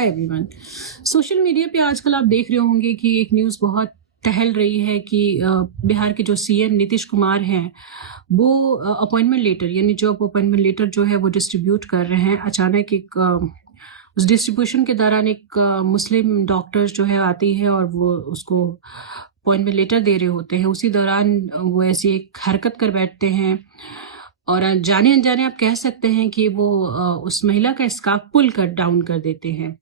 Hi everyone. Social media पे आजकल आप देख रहे होंगे कि एक न्यूज़ बहुत टहल रही है कि बिहार के जो सीएम नीतीश कुमार हैं वो अपॉइंटमेंट लेटर यानी जॉब अपॉइंटमेंट लेटर जो है वो डिस्ट्रीब्यूट कर रहे हैं। अचानक एक उस डिस्ट्रीब्यूशन के दौरान एक मुस्लिम डॉक्टर जो है आती है और वो उसको अपॉइंटमेंट लेटर दे रहे होते हैं। उसी दौरान वो ऐसी एक हरकत कर बैठते हैं और जाने अनजाने आप कह सकते हैं कि वो उस महिला का स्कार्फ पुल कर डाउन कर देते हैं।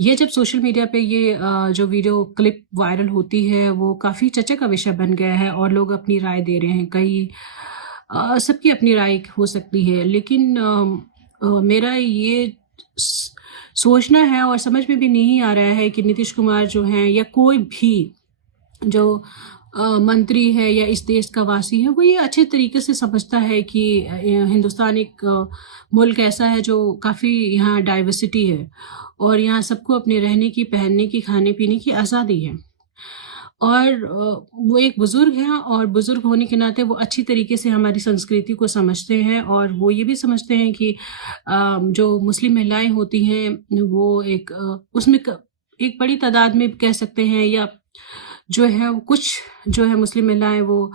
ये जब सोशल मीडिया पे ये जो वीडियो क्लिप वायरल होती है वो काफ़ी चर्चा का विषय बन गया है और लोग अपनी राय दे रहे हैं। कई सबकी अपनी राय हो सकती है, लेकिन मेरा ये सोचना है और समझ में भी नहीं आ रहा है कि नीतीश कुमार जो हैं या कोई भी जो मंत्री है या इस देश का वासी है वो ये अच्छे तरीके से समझता है कि हिंदुस्तान एक मुल्क ऐसा है जो काफ़ी यहाँ डाइवर्सिटी है और यहाँ सबको अपने रहने की, पहनने की, खाने पीने की आज़ादी है। और वो एक बुज़ुर्ग हैं और बुज़ुर्ग होने के नाते वो अच्छी तरीके से हमारी संस्कृति को समझते हैं और वो ये भी समझते हैं कि जो मुस्लिम महिलाएं होती हैं वो एक उसमें एक बड़ी तादाद में कह सकते हैं या जो है कुछ जो है मुस्लिम महिलाएं वो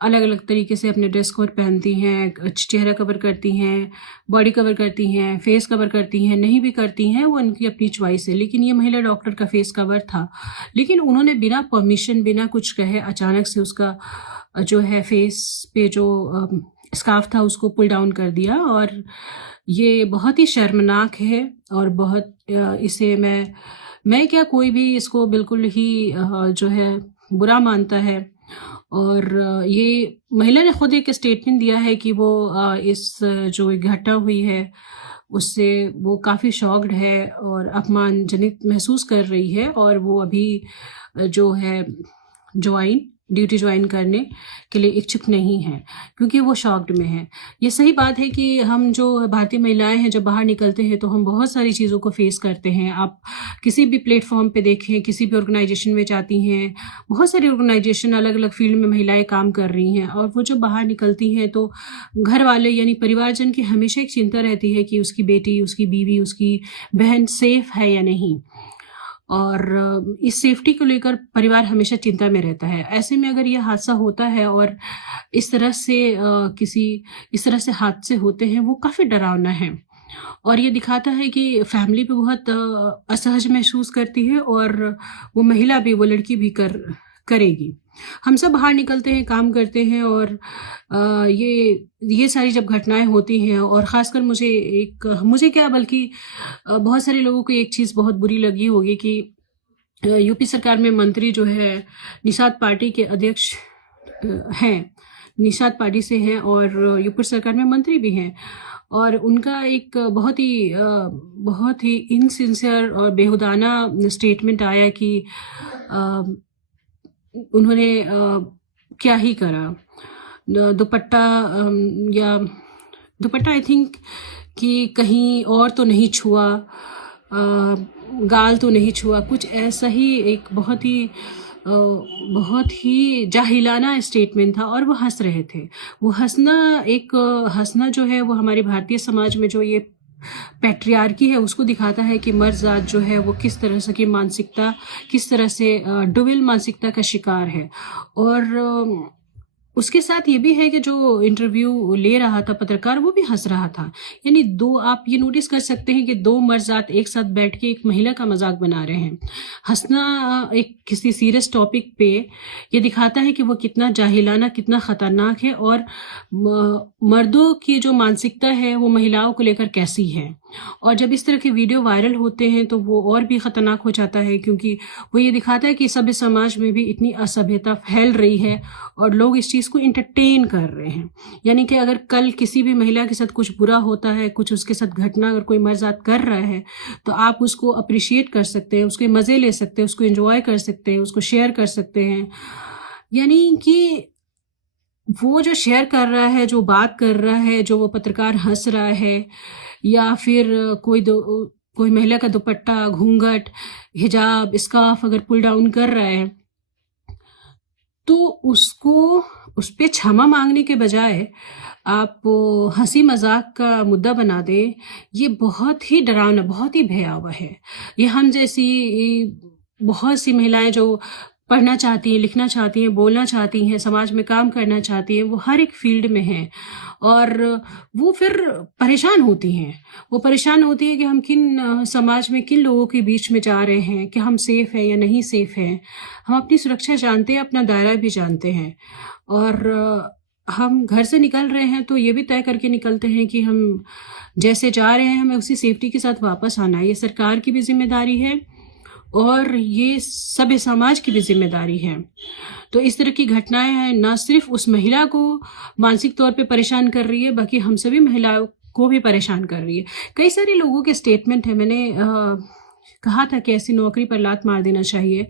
अलग अलग तरीके से अपने ड्रेस कोड पहनती हैं, चेहरा कवर करती हैं, बॉडी कवर करती हैं, फेस कवर करती हैं, नहीं भी करती हैं, वो उनकी अपनी चॉइस है। लेकिन ये महिला डॉक्टर का फेस कवर था, लेकिन उन्होंने बिना परमिशन, बिना कुछ कहे अचानक से उसका जो है फेस पे जो स्कार्फ था उसको पुल डाउन कर दिया और ये बहुत ही शर्मनाक है और बहुत इसे मैं क्या कोई भी इसको बिल्कुल ही जो है बुरा मानता है। और ये महिला ने खुद एक स्टेटमेंट दिया है कि वो इस जो घटना हुई है उससे वो काफ़ी शॉक्ड है और अपमानजनित महसूस कर रही है और वो अभी जो है ड्यूटी ज्वाइन करने के लिए इच्छुक नहीं है क्योंकि वो शॉक्ड में है। ये सही बात है कि हम जो भारतीय महिलाएं हैं जब बाहर निकलते हैं तो हम बहुत सारी चीज़ों को फेस करते हैं। आप किसी भी प्लेटफॉर्म पे देखें, किसी भी ऑर्गेनाइजेशन में जाती हैं, बहुत सारी ऑर्गेनाइजेशन अलग अलग फील्ड में महिलाएं काम कर रही हैं और वो जब बाहर निकलती हैं तो घर वाले यानी परिवारजन की हमेशा एक चिंता रहती है कि उसकी बेटी, उसकी बीवी, उसकी बहन सेफ है या नहीं और इस सेफ्टी को लेकर परिवार हमेशा चिंता में रहता है। ऐसे में अगर यह हादसा होता है और इस तरह से हादसे होते हैं वो काफ़ी डरावना है और ये दिखाता है कि फैमिली भी बहुत असहज महसूस करती है और वो महिला भी, वो लड़की भी करेगी। हम सब बाहर निकलते हैं, काम करते हैं और ये सारी जब घटनाएं होती हैं और ख़ासकर मुझे क्या बल्कि बहुत सारे लोगों को एक चीज़ बहुत बुरी लगी होगी कि यूपी सरकार में मंत्री जो है निषाद पार्टी के अध्यक्ष हैं, निषाद पार्टी से हैं और यूपी सरकार में मंत्री भी हैं और उनका एक बहुत ही इनसिंसियर और बेहुदाना स्टेटमेंट आया कि उन्होंने क्या ही करा, दुपट्टा आई थिंक कि कहीं और तो नहीं छुआ, गाल तो नहीं छुआ, कुछ ऐसा ही एक बहुत ही जाहिलाना स्टेटमेंट था और वो हंस रहे थे। वो हंसना जो है वो हमारे भारतीय समाज में जो ये पैट्रियार्की है उसको दिखाता है कि मर्द जात जो है वो किस तरह से की मानसिकता, किस तरह से डुअल मानसिकता का शिकार है। और उसके साथ ये भी है कि जो इंटरव्यू ले रहा था पत्रकार वो भी हंस रहा था। यानी आप ये नोटिस कर सकते हैं कि दो मर्द जात एक साथ बैठ के एक महिला का मजाक बना रहे हैं। हंसना एक किसी सीरियस टॉपिक पे ये दिखाता है कि वो कितना जाहिलाना, कितना ख़तरनाक है और मर्दों की जो मानसिकता है वो महिलाओं को लेकर कैसी है। और जब इस तरह के वीडियो वायरल होते हैं तो वो और भी ख़तरनाक हो जाता है क्योंकि वो ये दिखाता है कि सभ्य समाज में भी इतनी असभ्यता फैल रही है और लोग इस चीज़ को इंटरटेन कर रहे हैं। यानी कि अगर कल किसी भी महिला के साथ कुछ बुरा होता है, कुछ उसके साथ घटना अगर कोई मर्ज़ात कर रहा है तो आप उसको अप्रिशिएट कर सकते हैं, उसके मज़े ले सकते हैं, उसको एंजॉय कर सकते हैं, उसको शेयर कर सकते हैं। यानी कि वो जो शेयर कर रहा है, जो बात कर रहा है, जो वो पत्रकार हंस रहा है या फिर कोई महिला का दुपट्टा, घूंघट, हिजाब, स्कार्फ अगर पुल डाउन कर रहा है तो उस पे क्षमा मांगने के बजाय आप वो हंसी मजाक का मुद्दा बना दें, ये बहुत ही डरावना, बहुत ही भयावह है। ये हम जैसी बहुत सी महिलाएं जो पढ़ना चाहती हैं, लिखना चाहती हैं, बोलना चाहती हैं, समाज में काम करना चाहती हैं, वो हर एक फील्ड में हैं और वो फिर परेशान होती हैं। वो परेशान होती है कि हम किन समाज में किन लोगों के बीच में जा रहे हैं, कि हम सेफ हैं या नहीं सेफ हैं। हम अपनी सुरक्षा जानते हैं, अपना दायरा भी जानते हैं और हम घर से निकल रहे हैं तो ये भी तय करके निकलते हैं कि हम जैसे जा रहे हैं हमें उसी सेफ्टी के साथ वापस आना है। ये सरकार की भी जिम्मेदारी है और ये सभ्य समाज की भी जिम्मेदारी है। तो इस तरह की घटनाएं हैं, ना सिर्फ उस महिला को मानसिक तौर पे परेशान कर रही है, बल्कि हम सभी महिलाओं को भी परेशान कर रही है। कई सारे लोगों के स्टेटमेंट है, मैंने कहा था कि ऐसी नौकरी पर लात मार देना चाहिए,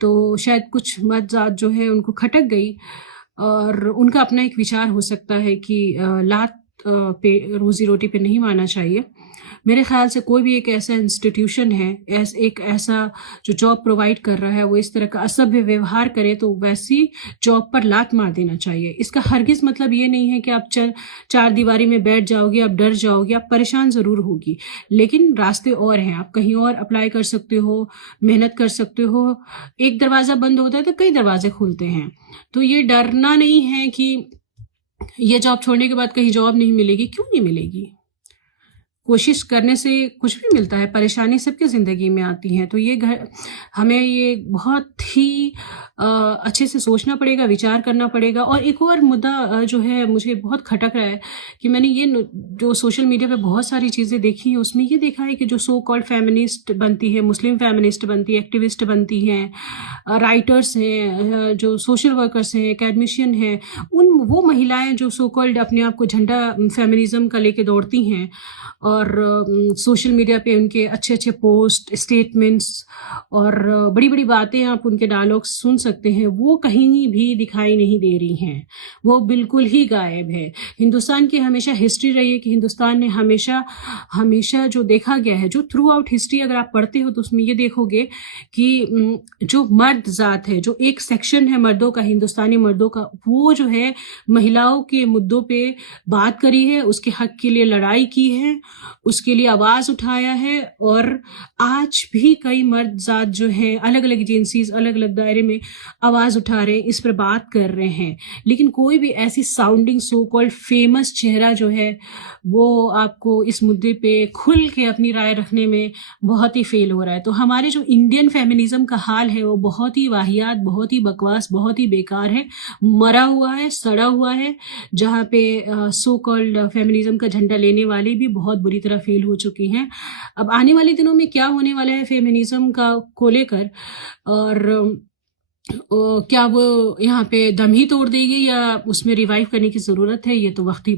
तो शायद कुछ मतजात जो है उनको खटक गई और उनका अपना एक विचार हो सकता है कि लात पे रोजी रोटी पे नहीं मारना चाहिए। मेरे ख्याल से कोई भी एक ऐसा इंस्टीट्यूशन है, एक ऐसा जो जॉब प्रोवाइड कर रहा है, वो इस तरह का असभ्य व्यवहार करे तो वैसी जॉब पर लात मार देना चाहिए। इसका हरगिज मतलब ये नहीं है कि आप चार दीवारी में बैठ जाओगे, आप डर जाओगे, आप परेशान ज़रूर होगी, लेकिन रास्ते और हैं। आप कहीं और अप्लाई कर सकते हो, मेहनत कर सकते हो। एक दरवाज़ा बंद होता है तो कई दरवाजे खुलते हैं। तो ये डरना नहीं है कि ये जॉब छोड़ने के बाद कहीं जॉब नहीं मिलेगी। क्यों नहीं मिलेगी? कोशिश करने से कुछ भी मिलता है। परेशानी सबकी ज़िंदगी में आती है, तो ये हमें ये बहुत ही अच्छे से सोचना पड़ेगा, विचार करना पड़ेगा। और एक और मुद्दा जो है मुझे बहुत खटक रहा है कि मैंने ये जो सोशल मीडिया पे बहुत सारी चीज़ें देखी हैं, उसमें ये देखा है कि जो सो कॉल्ड फेमिनिस्ट बनती है, मुस्लिम फेमिनिस्ट बनती है, एक्टिविस्ट बनती हैं, राइटर्स हैं, जो सोशल वर्कर्स हैं, एकेडमिशियन हैं, वो महिलाएं जो सो कॉल्ड अपने आप को झंडा फेमिनिज्म का लेके दौड़ती हैं और सोशल मीडिया पे उनके अच्छे अच्छे पोस्ट, स्टेटमेंट्स और बड़ी बड़ी बातें आप उनके डायलॉग्स सुन सकते हैं, वो कहीं भी दिखाई नहीं दे रही हैं। वो बिल्कुल ही गायब है। हिंदुस्तान की हमेशा हिस्ट्री रही है कि हिंदुस्तान ने हमेशा हमेशा जो देखा गया है, जो थ्रू आउट हिस्ट्री अगर आप पढ़ते हो तो उसमें ये देखोगे कि जो मर्द जात है, जो एक सेक्शन है मर्दों का, हिंदुस्तानी मर्दों का, वो जो है महिलाओं के मुद्दों पे बात करी है, उसके हक के लिए लड़ाई की है, उसके लिए आवाज उठाया है। और आज भी कई मर्द जात जो है अलग अलग एजेंसीज, अलग अलग दायरे में आवाज उठा रहे हैं, इस पर बात कर रहे हैं, लेकिन कोई भी ऐसी साउंडिंग सो कॉल्ड फेमस चेहरा जो है वो आपको इस मुद्दे पे खुल के अपनी राय रखने में बहुत ही फेल हो रहा है। तो हमारे जो इंडियन फेमिनिज्म का हाल है वो बहुत ही वाहियात, बहुत ही बकवास, बहुत ही बेकार है, मरा हुआ है, सड़ा हुआ है, जहाँ पे सो कॉल्ड फेमिनिज्म का झंडा लेने वाले भी बहुत बुरी तरह फेल हो चुकी हैं। अब आने वाले दिनों में क्या होने वाला है फेमिनिज्म का को लेकर, और क्या वो यहाँ पे दम ही तोड़ देगी या उसमें रिवाइव करने की ज़रूरत है, ये तो वक्त ही